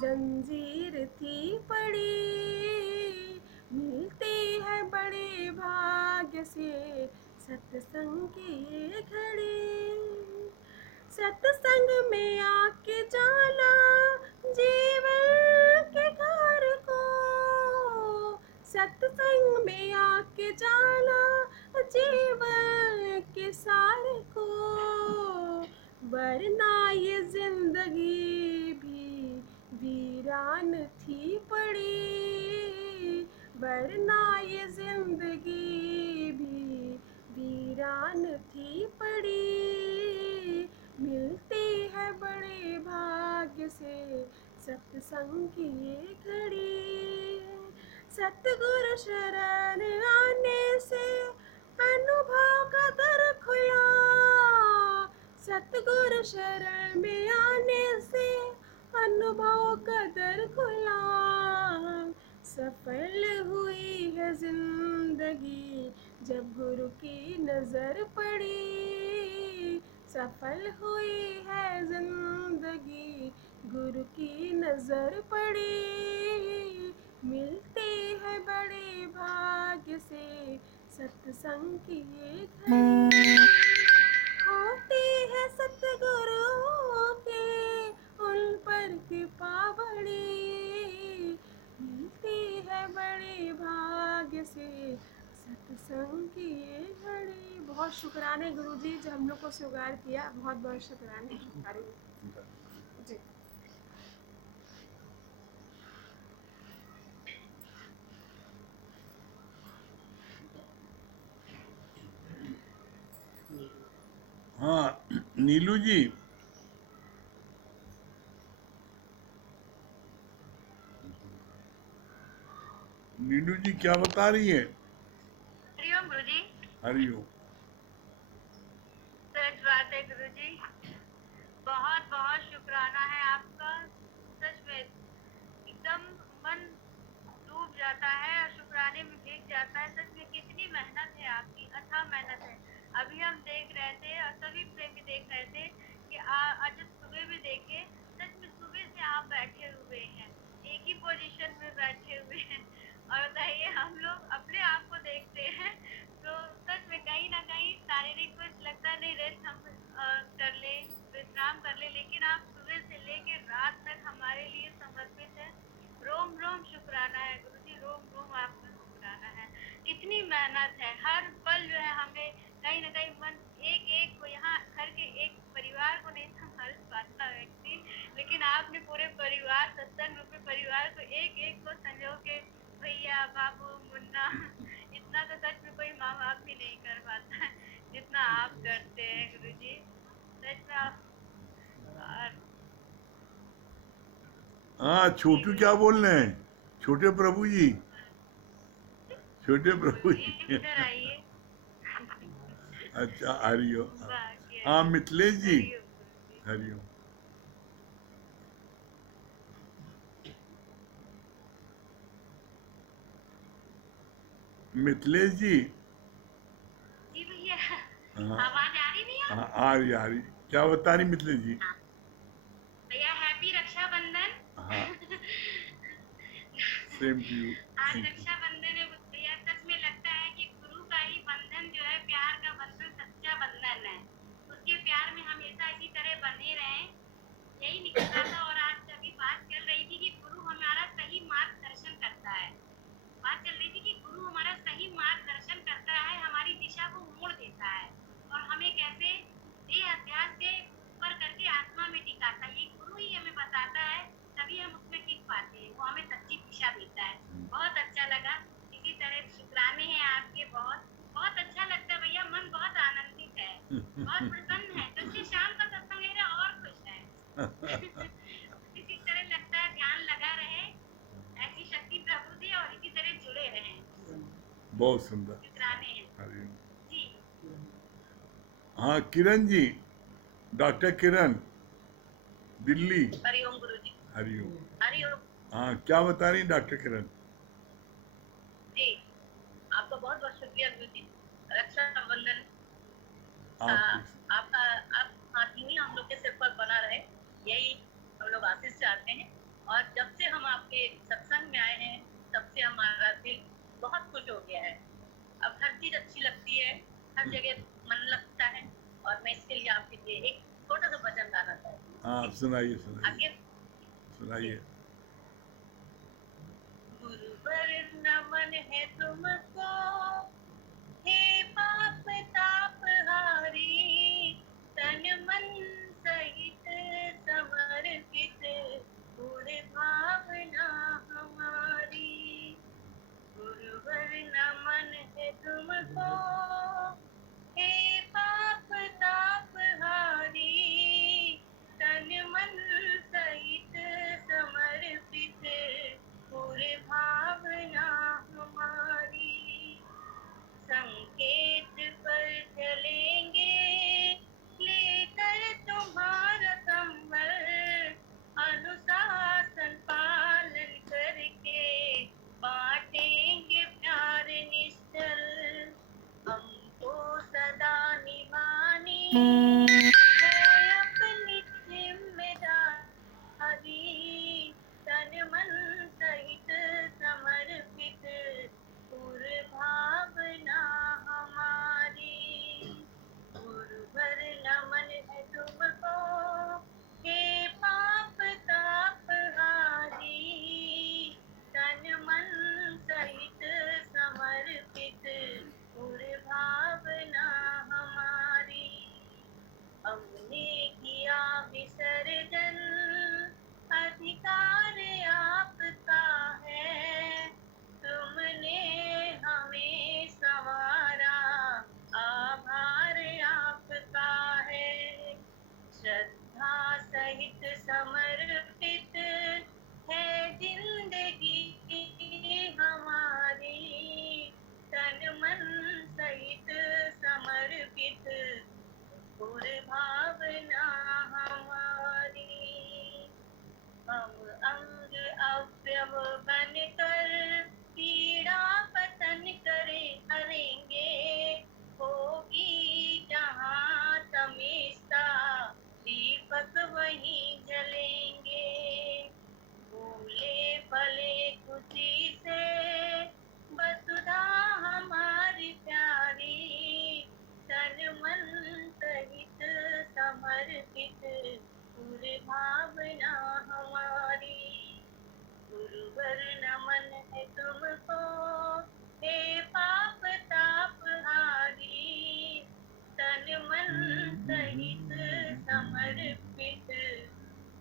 जंजीर थी पड़ी। मिलती है बड़े भाग्य से सत्संग की ये घड़ी। सत्संग में आके जाना जीवन के घर को, सत्संग में आके जाना जीवन के सार को। वरना ये जिंदगी भी वीरान थी पड़ी, वरना ये जिंदगी भी वीरान थी पड़ी। मिलती है बड़े भाग्य से सत्संग की ये घड़ी। सतगुरु शरण आने से अनुभव का दर खुला, सतगुरु शरण में आने से अनुभव का दर खुला। सफल हुई है जिंदगी जब गुरु की नजर पड़ी, सफल हुई है जिंदगी गुरु की नजर पड़ी। मिलती है बड़े भाग्य से सत्संग की ये घड़ी। होती है सतगुरु के उन पर कृपा बड़ी, मिलती है बड़े भाग्य से सत्संग की ये घड़ी। बहुत शुक्राने गुरुजी जो हम लोग को स्वीकार किया, बहुत बहुत शुक्राने। हरे जी। हाँ नीलू जी, नीलू जी क्या बता रही है? हरिओम गुरुजी। हरिओम। सच बात है गुरुजी, रहे थे और सभी प्रेमी देख रहे थे कि आज जब सुबह भी देखे, सच में सुबह से आप बैठे हुए हैं, एक ही पोजीशन में बैठे हुए हैं। और बताइए, हम लोग अपने आप को देखते हैं तो सच में कहीं ना कहीं शारीरिक कुछ लगता नहीं, रेस्ट हम कर ले, विश्राम कर ले, लेकिन आप सुबह से लेके रात तक हमारे लिए समर्पित है। रोम रोम शुक्राना है गुरुजी, रोम रोम आपका शुक्राना है। कितनी मेहनत है, हर पल जो है हमें कहीं ना कहीं मन एक एक को, यहाँ घर के एक परिवार को नहीं संभाल पाता व्यक्ति, लेकिन आपने पूरे परिवार, सत्संग रूपी परिवार को एक एक को संजो के, भैया, बाबू, मुन्ना, इतना तो सच में कोई माँ बाप भी नहीं कर पाता है जितना आप करते हैं गुरुजी। सच में आप। और हाँ, जी छोटू क्या गुरुजी। बोल रहे हैं? छोटे प्रभु जी, छोटे प्रभु गुरुजी जी। इधर आइए। अच्छा, हरिओ। बाकी हाँ, आइए। मिथिलेश जी, हरिओम गुरुजी। हरिओम। मिथिलेश जी। जी भैया, हाँ आवाज आ रही भैया? हाँ, आ रही। क्या बता रही मिथिलेश जी? हाँ भैया, हैप्पी रक्षाबंधन। हाँ, सेम टू यू। आज थैंक यू। रक्षाबंधन है भैया, सच में लगता है कि गुरु का ही बंधन जो है, प्यार का बंधन, सच्चा बंधन है। उसके प्यार में हमेशा इसी तरह बने रहें, यही निकल रहा था। और आज अभी बात चल रही थी कि गुरु हमारा सही मार्गदर्शन करता है। बात चल रही थी कि गुरु हमारा सही मार्गदर्शन करता है, हमारी दिशा को मोड़ देता है और हमें कैसे देह अध्यास से ऊपर करके आत्मा में टिकाता है। ये गुरु ही हमें बताता है, तभी हम उसमें टिक पाते हैं, वो हमें सच्ची दिशा देता है। बहुत अच्छा लगा। इसी तरह शुक्राने हैं आपके। बहुत बहुत अच्छा लगता है भैया, मन बहुत आनंदित है, बहुत प्रसन्न है। सच्चे शाम का सत्संग है और खुश है। इसी तरह लगता है ध्यान लगा रहे, ऐसी शक्ति प्रभु दे और इसी तरह जुड़े रहें। बहुत सुंदर। शुक्राने हैं हरिओम। जी। हाँ, किरण जी, डॉक्टर किरण, दिल्ली। हरिओम गुरुजी। हरिओम। हरिओम हाँ, क्या बता रही डॉक्टर किरण? जी। आपका बहुत बहुत शुक्रिया गुरुजी। रक्षाबंधन आपकी। आपका, आप हाथ ही हम लोग के सिर पर बना रहे, यही हम लोग आशीष चाहते हैं। और जब से हम आपके सत्संग में आए हैं, तब से हमारा दिल बहुत खुश हो गया है। अब हर चीज अच्छी लगती है, हर जगह मन लगता है। और मैं इसके लिए आपके लिए एक छोटा सा भजन गाना चाहती हूँ। हाँ, सुनाइए सुनाइए आगे सुनाइए। गुरुवर नमन है तुमको, हे पाप ताप हारी, तन मन सहित समर्पित पूरे भावना हमारी। गुरुवर नमन है तुमको, हे पाप ताप हारी, तन मन सहित समर्पित पूरे भावना हमारी। संकेत पर चलेंगे लेकर तुम्हारा संबल, अनुशासन पालन करके बांटेंगे प्यार निश्चल। हमको सदा निभानी है अपनी जिम्मेदारी, तन मन सहित समर्पित पूर्ण भावना हमारी। गुरुवर नमन है तुमको, हे पाप ताप हारी, तन मन सहित समर्पित पूर्ण भावना हमारी। भावना हमारी, गुरुवर नमन है तुमको, हे पाप ताप हारी, तन मन सहित समर्पित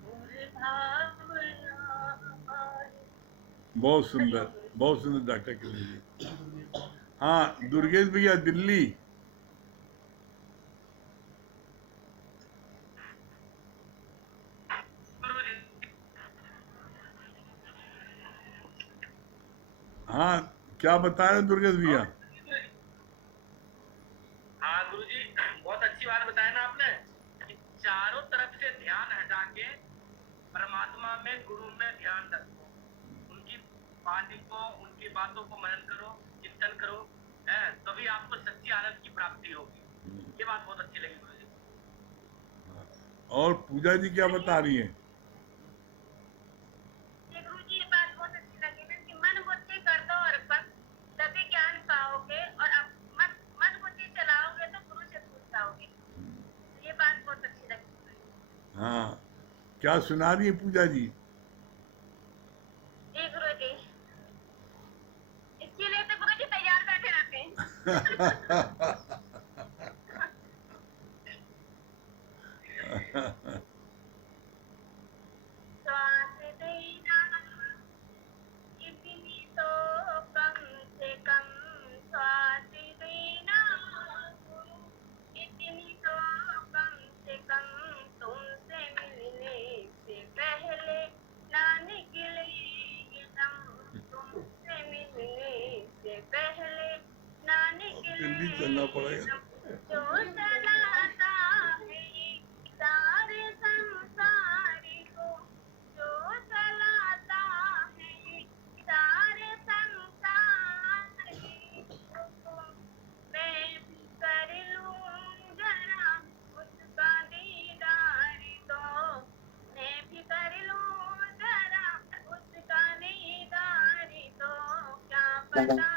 गुरु भावना हमारी। बहुत सुंदर डॉक्टर के लिए। हाँ दुर्गेश भैया दिल्ली। हाँ क्या बता रहे दुर्गेश भैया? हाँ गुरुजी, बहुत अच्छी बात बताया ना आपने कि चारों तरफ से ध्यान हटा के परमात्मा में, गुरु में ध्यान रखो, उनकी वाणी को, उनकी बातों को मनन करो, चिंतन करो, है तभी आपको सच्ची आनंद की प्राप्ति होगी। ये बात बहुत अच्छी लगी गुरुजी। और पूजा जी क्या बता रही हैं? ये गुरुजी ये बात बहुत अच्छी लगी ना कि मन बुद्धि कर दो अर्पण, तभी ज्ञान पाओगे, और अब मन बुद्धि चलाओगे तो गुरु से पूछ पाओगे। ये बात बहुत अच्छी लगी। हाँ क्या सुना रही है पूजा जी? जी गुरुजी, इसके लिए तो गुरुजी तैयार बैठे रहते हैं। श्वास देना इतनी तो कम से कम, श्वास देना इतनी तो कम से कम, तुमसे मिलने से पहले ना निकले ये दम, तुमसे मिलने से पहले ना निकले जल्दी चलना पड़ेगा। ये दम, जो चलाता है ये सारे संसार को, जो चलाता है ये सारे संसार को, मैं भी कर लूं जरा उसका दीदार, तो मैं भी कर लूं जरा उसका दीदार, तो क्या पता